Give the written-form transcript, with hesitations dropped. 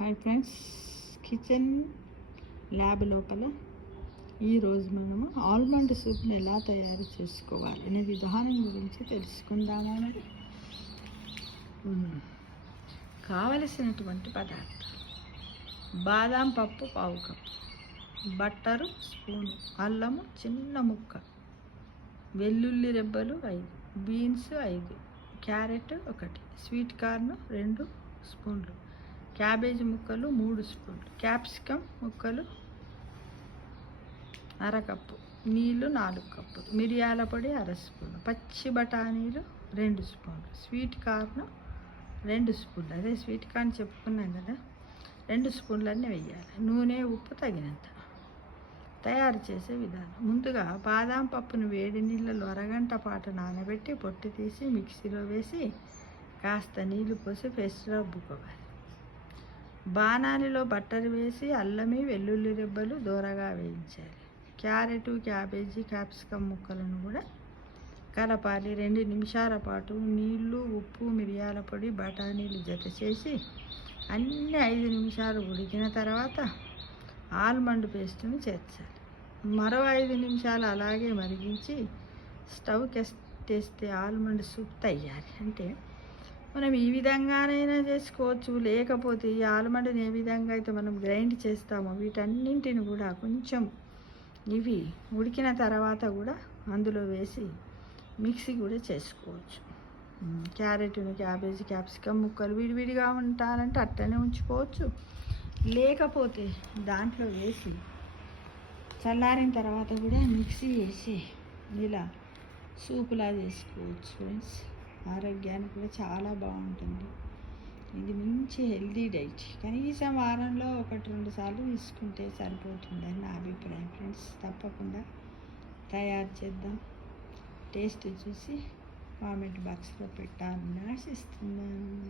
Hi friends, kitchen lab లోపల ఈరోజు మనము ఆల్మండ్ సూప్ని ఎలా తయారు చేసుకోవాలి అనే విధానం గురించి తెలుసుకుందామా. మరి కావలసినటువంటి పదార్థాలు: బాదాం పప్పు పావు కప్పు, బట్టరు స్పూను, అల్లము చిన్న ముక్క, వెల్లుల్లి రెబ్బలు 5, బీన్స్ 5, క్యారెట్ 1, స్వీట్ కార్న్ 2 స్పూన్లు, క్యాబేజీ ముక్కలు 3 స్పూన్లు, క్యాప్సికమ్ ముక్కలు అరకప్పు, నీళ్ళు 4 కప్పులు, మిరియాల పొడి 1/2 స్పూను, పచ్చి బఠానీలు 2 స్పూన్లు, స్వీట్ కార్న్ 2 స్పూన్లు, అదే స్వీట్ కార్న్ చెప్పుకున్నాం కదా, 2 స్పూన్లన్నీ వేయాలి. నూనె, ఉప్పు తగినంత. తయారు చేసే విధానం: ముందుగా బాదాం పప్పును వేడి నీళ్ళలో అరగంట పాటు నానబెట్టి పొట్టు తీసి మిక్సీలో వేసి కాస్త నీళ్లు పోసి పేస్ట్ రుబ్బుకోవాలి. బాణాలిలో బట్టర్ వేసి అల్లమి, వెల్లుల్లి రెబ్బలు దూరగా వేయించాలి. క్యారెట్, క్యాబేజీ, క్యాప్సికమ్ ముక్కలను కూడా కలపాలి. 2 నిమిషాల పాటు నీళ్లు, ఉప్పు, మిరియాల పొడి, బఠానీలు జత చేసి అన్నీ 5 నిమిషాలు ఉడికిన తర్వాత ఆల్మండ్ పేస్టును చేర్చాలి. మరో 5 నిమిషాలు అలాగే మరిగించి స్టవ్ కెట్టేస్తే ఆల్మండ్ సూప్ తయారు. అంటే మనం ఈ విధంగానైనా చేసుకోవచ్చు, లేకపోతే ఈ ఆల్మండ్ని ఏ విధంగా అయితే మనం గ్రైండ్ చేస్తామో వీటన్నింటిని కూడా కొంచెం ఇవి ఉడికిన తర్వాత కూడా అందులో వేసి మిక్సీ కూడా చేసుకోవచ్చు. క్యారెట్ను, క్యాబేజీ, క్యాప్సికమ్ ముక్కలు విడివిడిగా ఉంటారంటే అట్టనే ఉంచుకోవచ్చు, లేకపోతే దాంట్లో వేసి చల్లారిన తర్వాత కూడా మిక్సీ వేసి ఇలా సూపులా చేసుకోవచ్చు. ఫ్రెండ్స్, ఆరోగ్యానికి కూడా చాలా బాగుంటుంది. ఇది మంచి హెల్దీ డైట్. కనీసం వారంలో 1-2 సార్లు తీసుకుంటే సరిపోతుందని నా అభిప్రాయం. ఫ్రెండ్స్, తప్పకుండా తయారు చేద్దాం. టేస్ట్ చూసి కామెంట్ బాక్స్లో పెట్టాలని ఆశిస్తున్నాను.